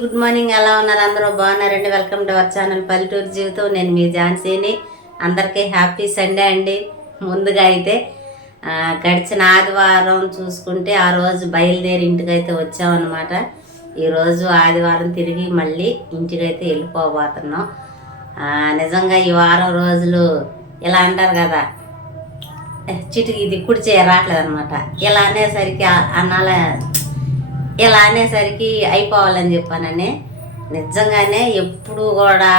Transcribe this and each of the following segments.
Good morning ఎలా ఉన్నారు? అందరూ బాగున్నారండి. వెల్కమ్ టు అవర్ ఛానల్ పల్లెటూరు జీవితం. నేను మీ ఝాన్సీని. అందరికీ హ్యాపీ సండే అండి. ముందుగా అయితే గడిచిన ఆదివారం చూసుకుంటే ఆ రోజు బయలుదేరి ఇంటికైతే వచ్చామన్నమాట. ఈరోజు ఆదివారం తిరిగి మళ్ళీ ఇంటికైతే వెళ్ళిపోబోతున్నాం. నిజంగా ఈ వారం రోజులు ఇలా అంటారు కదా చిటికి ఇది కుడి చేయరాట్లేదు అనమాట ఇలా అనేసరికి అన్నాల అనాల ఇలా అనేసరికి అయిపోవాలని చెప్పానని. నిజంగానే ఎప్పుడు కూడా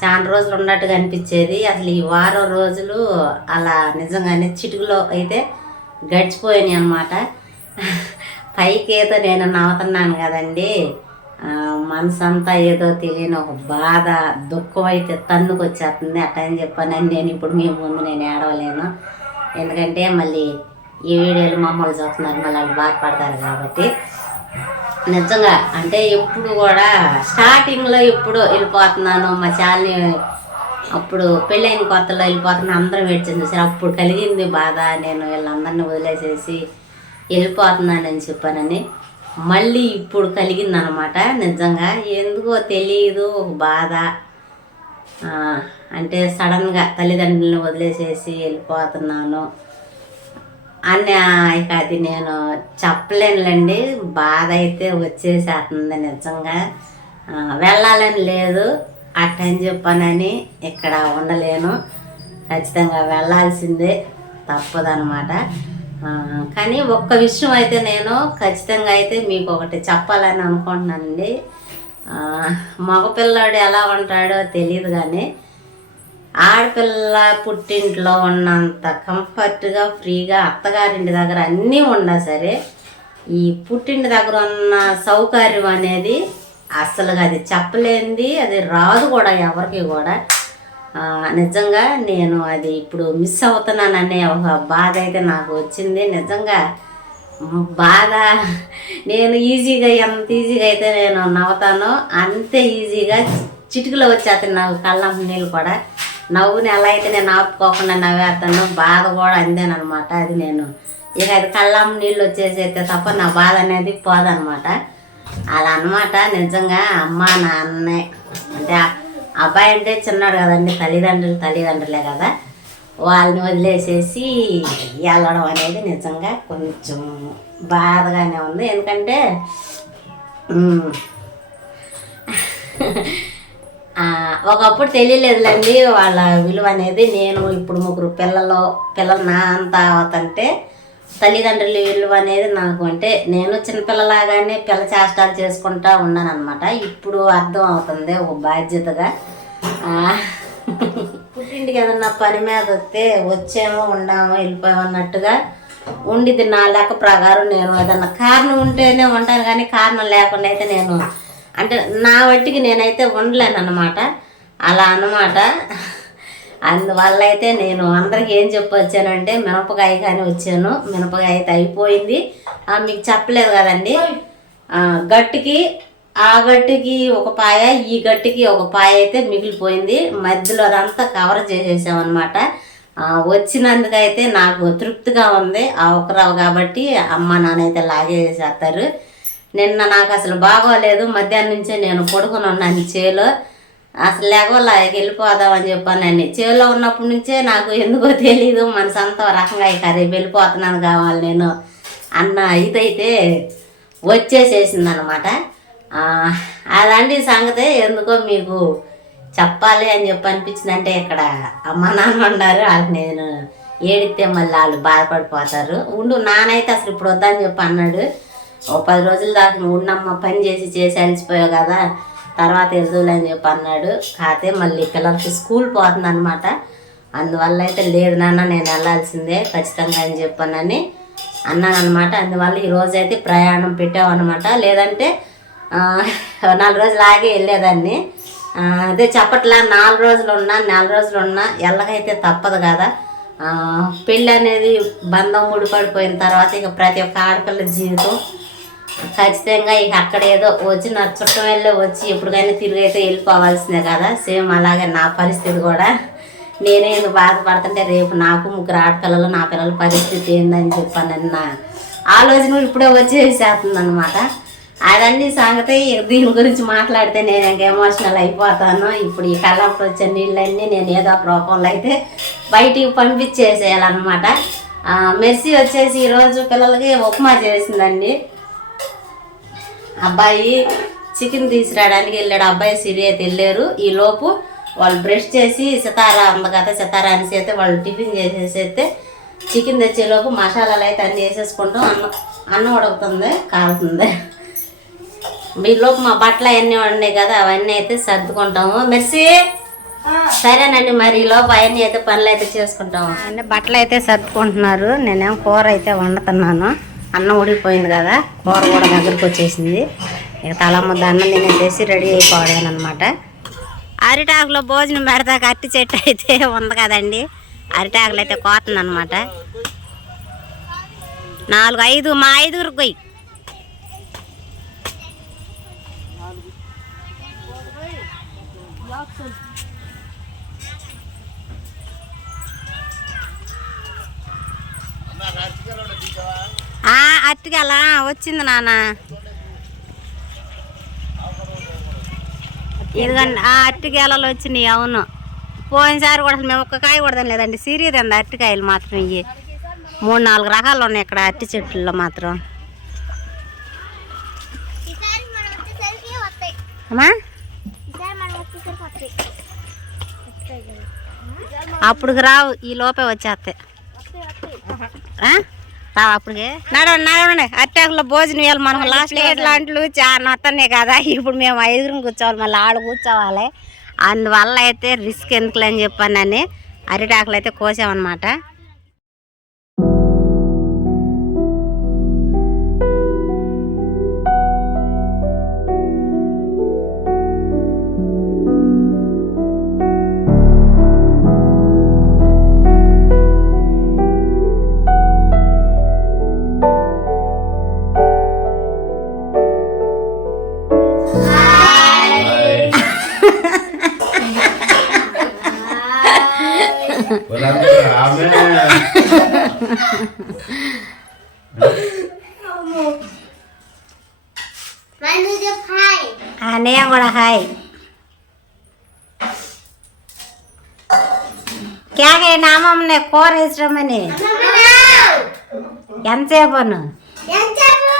చాలా రోజులు ఉన్నట్టుగా అనిపించేది. అసలు ఈ వారం రోజులు అలా నిజంగానే చిటుకులో అయితే గడిచిపోయినాయి అనమాట పైకి ఏదో నేను నవ్వుతున్నాను కదండి. మనసంతా మనసు అంతా ఏదో తెలియని ఒక బాధ దుఃఖం అయితే తన్నుకు వచ్చేస్తుంది అని చెప్పానని నేను ఇప్పుడు మీ ముందు నేను ఏడవలేను. ఎందుకంటే మళ్ళీ ఈ వీడియోలు మమ్మల్ని చూస్తున్నారు మళ్ళీ వాళ్ళు బాధపడతారు కాబట్టి. నిజంగా అంటే ఎప్పుడు కూడా స్టార్టింగ్లో ఎప్పుడు వెళ్ళిపోతున్నాను మా చాలని అప్పుడు పెళ్ళైన కొత్తలో వెళ్ళిపోతున్నా అందరం ఏడ్చింది చూసారు? అప్పుడు కలిగింది బాధ నేను వీళ్ళందరినీ వదిలేసేసి వెళ్ళిపోతున్నానని చెప్పానని. మళ్ళీ ఇప్పుడు కలిగిందనమాట నిజంగా. ఎందుకో తెలియదు ఒక బాధ. అంటే సడన్గా తల్లిదండ్రులను వదిలేసేసి వెళ్ళిపోతున్నాను. అని ఇక అది నేను చెప్పలేనులేండి. బాధ అయితే వచ్చేసేస్తుంది నిజంగా వెళ్ళాలని లేదు. అట్టని చెప్పానని ఇక్కడ ఉండలేను. ఖచ్చితంగా వెళ్ళాల్సిందే. తప్పదనమాట కానీ ఒక్క విషయం అయితే నేను ఖచ్చితంగా అయితే మీకు ఒకటి చెప్పాలని అనుకుంటున్నానండి. మగపిల్లాడు ఎలా ఉంటాడో తెలియదు కానీ ఆడపిల్ల పుట్టింట్లో ఉన్నంత కంఫర్ట్గా ఫ్రీగా అత్తగారింటి దగ్గర అన్నీ ఉన్నా సరే ఈ పుట్టింటి దగ్గర ఉన్న సౌకర్యం అనేది అసలు అది చెప్పలేనిది అది రాదు కూడా ఎవరికి కూడా. నిజంగా నేను అది ఇప్పుడు మిస్ అవుతున్నాననే ఒక బాధ అయితే నాకు వచ్చింది. నిజంగా బాధ నేను ఈజీగా ఎంత ఈజీగా అయితే నేను నవ్వుతానో అంతే ఈజీగా చిటికలో వచ్చేస్తాను నాకు కళ్ళం నీళ్ళు కూడా. నవ్వుని ఎలా అయితే నేను ఆపుకోకుండా నవ్వేస్తాను బాధ కూడా అందేనమాట అది నేను. ఇక అది కళ్ళం నీళ్ళు వచ్చేసైతే తప్ప నా బాధ అనేది పోదనమాట అలా అన్నమాట నిజంగా అమ్మ నాన్నే. అంటే అబ్బాయి అంటే చిన్నాడు కదండి తల్లిదండ్రులు తల్లిదండ్రులే కదా. వాళ్ళని వదిలేసేసి వెళ్ళడం అనేది నిజంగా కొంచెం బాధగానే ఉంది. ఎందుకంటే ఒకప్పుడు తెలియలేదులేండి వాళ్ళ విలువ అనేది నేను ఇప్పుడు ముగ్గురు పిల్లలు పిల్లలు నా అంత అవుతంటే తల్లిదండ్రుల విలువ అనేది నాకు అంటే నేను చిన్నపిల్లలాగానే పిల్ల చేష్టాలు చేసుకుంటా ఉన్నాను అనమాట ఇప్పుడు అర్థం అవుతుంది ఒక బాధ్యతగా. పుట్టింటికి ఏదన్నా పని మీద వస్తే వచ్చేమో ఉన్నామో వెళ్ళిపోయామో అన్నట్టుగా ఉండిది నా లెక్క ప్రకారం నేను ఏదన్నా కారణం ఉంటేనే ఉంటాను కానీ కారణం లేకుండా అయితే నేను అంటే నా వట్టికి నేనైతే ఉండలేను అనమాట అలా అన్నమాట. అందువల్ల అయితే నేను అందరికి ఏం చెప్పొచ్చానంటే మినపకాయ కానీ వచ్చాను. మినపకాయ అయితే అయిపోయింది. మీకు చెప్పలేదు కదండి. గట్టికి గట్టుకి ఆ గట్టుకి ఒక పాయ ఈ గట్టుకి ఒక పాయ అయితే మిగిలిపోయింది. మధ్యలో అదంతా కవర్ చేసేసామన్నమాట. వచ్చినందుకైతే నాకు తృప్తిగా ఉంది. ఆ ఒకరావు కాబట్టి అమ్మ నాన్న అయితే లాగేసేస్తారు. నిన్న నాకు అసలు బాగోలేదు. మధ్యాహ్నం నుంచే నేను పడుకుని ఉన్నాను చేలో. అసలు లేకపోతే వెళ్ళిపోదామని చెప్పానని చేలో ఉన్నప్పటి నుంచే నాకు ఎందుకో తెలియదు మనసంతా రకంగా ఇక రేపు వెళ్ళిపోతున్నాను కావాలి నేను అన్న ఇదైతే వచ్చేసేసింది అనమాట అలాంటి సంగతి ఎందుకో మీకు చెప్పాలి అని చెప్పి అనిపించింది. అంటే ఇక్కడ అమ్మ నాన్న ఉన్నారు. వాళ్ళకి నేను ఏడితే మళ్ళీ వాళ్ళు బాధపడిపోతారు. ఉండు నానైతే అసలు ఇప్పుడు వద్దని చెప్పి అన్నాడు. ఓ పది రోజుల దాకా నువ్వు ఉన్నమ్మ పని చేసి చేసి అలసిపోయావు కదా. తర్వాత ఎదురులే అని చెప్పి అన్నాడు. కాకపోతే మళ్ళీ పిల్లలకి స్కూల్ పోతుంది అనమాట అందువల్ల అయితే లేదు నాన్న నేను వెళ్ళాల్సిందే ఖచ్చితంగా అని చెప్పానని అన్నాననమాట అందువల్ల ఈరోజు అయితే ప్రయాణం పెట్టామన్నమాట లేదంటే నాలుగు రోజులు ఆగి వెళ్ళేదాన్ని. అదే చెప్పట్లా నాలుగు రోజులు ఉన్నా నాలుగు రోజులు ఉన్నా ఎల్లకైతే తప్పదు కదా. పెళ్ళి అనేది బంధం ముడిపడిపోయిన తర్వాత ఇక ప్రతి ఒక్క ఆడపిల్ల జీవితం ఖచ్చితంగా ఇక అక్కడ ఏదో వచ్చి నా చుట్టం వెళ్ళి వచ్చి ఎప్పటికైనా తిరిగి అయితే వెళ్ళిపోవాల్సిందే కదా. సేమ్ అలాగే నా పరిస్థితి కూడా. నేనే ఎందుకు బాధపడుతుంటే రేపు నాకు ముగ్గురు ఆడపిల్లలు నా పిల్లల పరిస్థితి ఏందని చెప్పాను నా ఆలోచన ఇప్పుడే వచ్చేసేస్తుంది అనమాట అదన్నీ సంగతి. దీని గురించి మాట్లాడితే నేను ఇంక ఎమోషనల్ అయిపోతాను. ఇప్పుడు ఈ కళ్ళప్పుడు వచ్చే నీళ్ళన్నీ నేను ఏదో ఒక రూపంలో అయితే బయటికి పంపించేసేయాలన్నమాట. మెస్సీ మెర్సీ వచ్చేసి ఈరోజు పిల్లలకి ఉప్మా చేసిందండి. అబ్బాయి చికెన్ తీసుకురావడానికి వెళ్ళాడు. అబ్బాయి సిరియత్ వెళ్ళారు. ఈ లోపు వాళ్ళు బ్రష్ చేసి సితారా ఉంది కదా సితారా అనేసి అయితే వాళ్ళు టిఫిన్ చేసేసి అయితే చికెన్ తెచ్చేలోపు మసాలాలు అయితే అన్నీ వేసేసుకుంటాం. అన్నం అన్నం ఉడుకుతుంది కాలుతుంది. మీలోపు మా బట్టలు అవన్నీ ఉన్నాయి కదా అవన్నీ అయితే సర్దుకుంటాము. మెర్సీ సరేనండి మరి. ఈ లోపు అవన్నీ అయితే పనులు అయితే చేసుకుంటాము. అన్ని బట్టలు అయితే సర్దుకుంటున్నారు. నేనేం కూర అయితే వండుతున్నాను. అన్నం ఉడికిపోయింది కదా కూర కూడా దగ్గరకు వచ్చేసింది. ఇక తల ముద్ద అన్నం తినేసేసి రెడీ అయిపోవడమేనమాట అరిటాకులో భోజనం పెడతాక అరటి చెట్టు అయితే ఉంది కదండి. అరిటాకులు అయితే కోతుందనమాట నాలుగు ఐదు మా ఐదుగురు పోయి అట్టికెలా వచ్చింది నాన్న. ఇదిగండి ఆ అరటికాయలలో వచ్చినాయి అవును. పోయినసారి కూడా మేము ఒక్క కాయ కూడా తినలేదండి. సిరియస్ అండి అరటికాయలు మాత్రం ఇవి మూడు నాలుగు రకాలు ఉన్నాయి ఇక్కడ అరటి చెట్లలో మాత్రం. అమ్మా? అప్పుడు రావు ఈ లోపే వచ్చేస్తాయి. నడవండి నడవండి అట్టాకులో భోజనం ఇవ్వాలి మనం. లాస్ట్ ప్లేట్ లాంటివి చాలా వస్తున్నాయి కదా. ఇప్పుడు మేము ఐదుగురం కూర్చోవాలి మళ్ళీ ఆడు కూర్చోవాలి. అందువల్ల అయితే రిస్క్ ఎందుకులే అని చెప్పానని అరిటాకులు అయితే కోసామన్నమాట. వాళ్ళందరూ ఆమె మనం చెప్పు హాయ్ ఆ, నేను కూడా హాయ్ క్యాగే నామమ్మనే కూర వేసిరమ్మని ఎంతసేపు అను? ఏం చెప్పు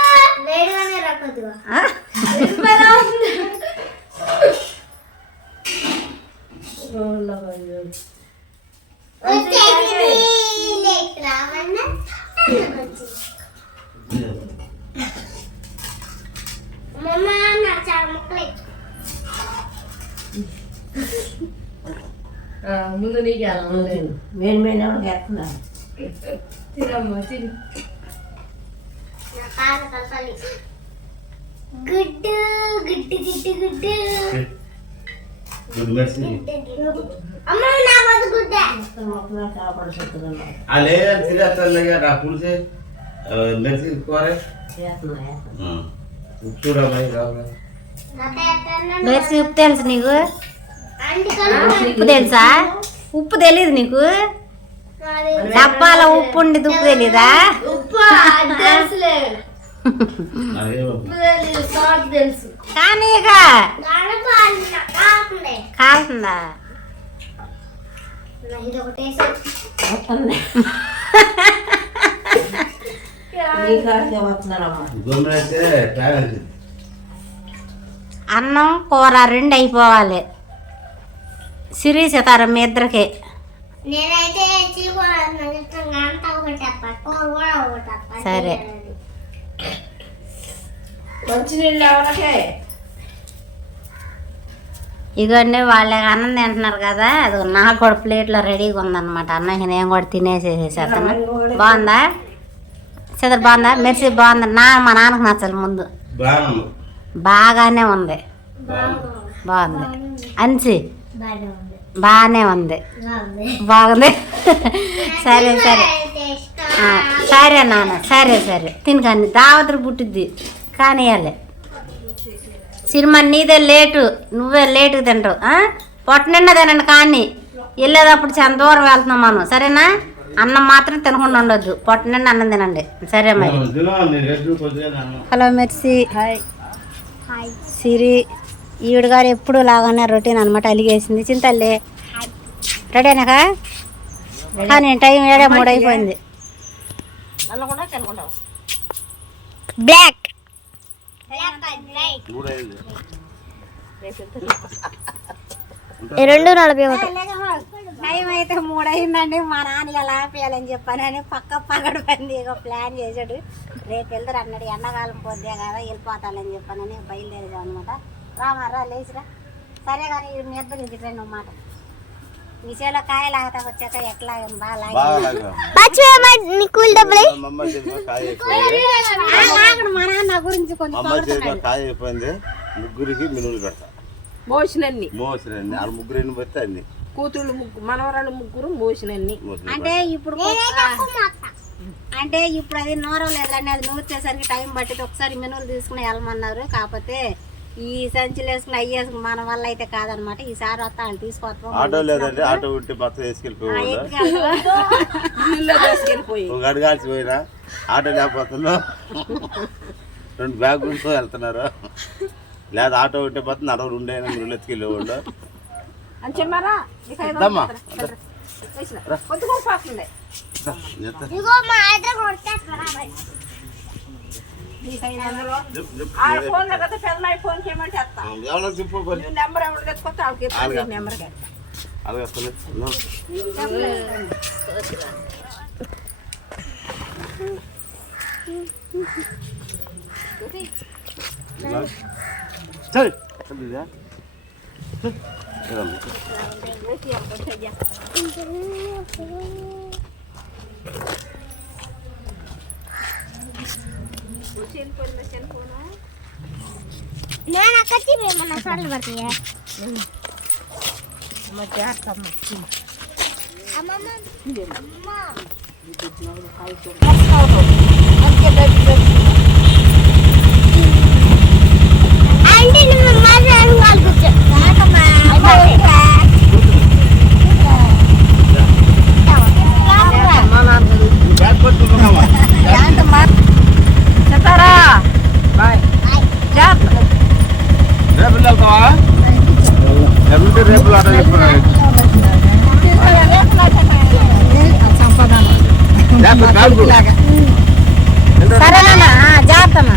వేడిగానే రాకొద్దుగా ఆ? వచ్చేసింది లేట్ రావన్నా మమ్మ నా చాలా ముక్కలు ముందు నీకు వేడి వేడి ఎవరికి వేస్తున్నారు తినమ్మా తిను నా కాదు కలపాలి గుడ్డు గుడ్డు గుడ్డు గుడ్డు గుడ్ మెర్సీ అమ్మ పులిసే మెర్సీ కూర ఉప్పు కావాలి తెలుసు నీకు? ఉప్పు తెలుసా? ఉప్పు. తెలియదు నీకు? డబ్బాలో ఉప్పు ఉండి ఉప్పు తెలీదా? కానీ ఇక కాలుతుందా ఇది ఒకటి వేసి గుమ్మరైతే టాలెంట్ అన్నం కూర రెండు అయిపోవాలి. సిరి సీతారం మీ ఇద్దరికి. నేనైతే సరే. మంచినీళ్ళు ఎవరికే ఇగోండి వాళ్ళ అన్నం తింటున్నారు కదా అది నాకు కూడా ప్లేట్లో రెడీగా ఉందన్నమాట. అన్నం నేను కూడా తినేసేసేస్తాను బాగుందా? సిదర్ బాగుందా? మెర్సీ బాగుందా? నా మా నాన్నకు నచ్చాలి ముందు. బాగా బాగానే ఉంది. బాగుంది. అన్సి? బాగానే ఉంది. బాగుంది. బాగుంది సరే. సరే సరే నాన్న సరే సరే. తినకండి దావతలు పుట్టిద్ది. కానియాలి. సినిమా నీదే లేటు నువ్వే లేటుగా తింటావు ఆ? పొట్ట నిండా తినండి కానీ వెళ్ళేటప్పుడు చాలా దూరం వెళ్తున్నాం మనం సరేనా? అన్నం మాత్రం తినకుండా ఉండొద్దు పొట్ట నిండా అన్నం తినండి సరే మరి. Hello mercy. హాయ్. సిరి ఈవిడ గారు ఎప్పుడు లాగానే రొటీన్ అనమాట అలిగేసింది. చింతల్లి రెడీనాక నేను టైం ఏడే మూడు అయిపోయింది. బ్లాక్. రెండు నలభై ఒకటి. టైం అయితే మూడు అయిందండి మా నాన్న ఎలా ఆపేయాలని చెప్పానని పక్క పగడు పంది ప్లాన్ చేశాడు. రేపు వెళ్తారు అన్నాడు ఎండాకాలం పొద్దే కదా వెళ్ళిపోతానని చెప్పానని బయలుదేరేదాం అనమాట రామారా లేచిరా. సరే కానీ నిద్ర ఇద్దరు ఇది మాట వచ్చాక ఎట్లా బాగా లాగి. కూల్ డబ్బులు. మా నాన్న గురించి కొంచెం కాయ అయిపోయింది. ముగ్గురికి మినులు పెడతా మోసినన్ని. మోసినండి ఆ ముగ్గురు ఎన్ని పెడితే అన్ని. కూతుళ్ళు ముగ్గురు మనవరాళ్ళు ముగ్గురు మోసినన్ని. మోసిన అంటే ఇప్పుడు అంటే ఇప్పుడు అది నూరం లేదండి అది నూర్చేసరికి టైం పట్టింది ఒకసారి మెనులు తీసుకుని వెళ్ళమన్నారు. కాకపోతే ఈ సంచులు వేసుకుని అయ్యి వేసుకుని మన వల్ల అయితే కాదనమాట. ఈసారి వస్తా వాళ్ళు తీసుకొస్తాం. ఆటో లేదంటే ఆటో ఉంటే తీసుకెళ్ళిపోయి ఒక అడగాల్సి పోయినా ఆటో లేకపోతున్నా? రెండు బ్యాగులతో వెళ్తున్నారు? లేదా ఆటో ఉంటే పోతే నడవరు ఉండే మీరు ఎత్తుకెళ్ళేవాళ్ళు అని చెప్పారా? ఫోన్లో కదా పెద్ద ఫోన్ చేయమంటే వస్తా ఎవరో చెప్పు పని నువ్వు నెంబర్ ఎవరు తెచ్చుకొస్తే వాళ్ళకి ఇస్తాను నెంబర్ అలాగే వస్తున్నా సరే. ఇదా నేను అక్కచ్చి ఏమన్నా సార్లు పడతాయా అమ్మమ్మ అమ్మ అంటే నువ్వు మాట్లాడు వాళ్ళు కూర్చో రేపు రేపు ఆటో చెప్తున్నా రేపు బ్యాగ్ సరేనా జాగ్రత్తమ్మా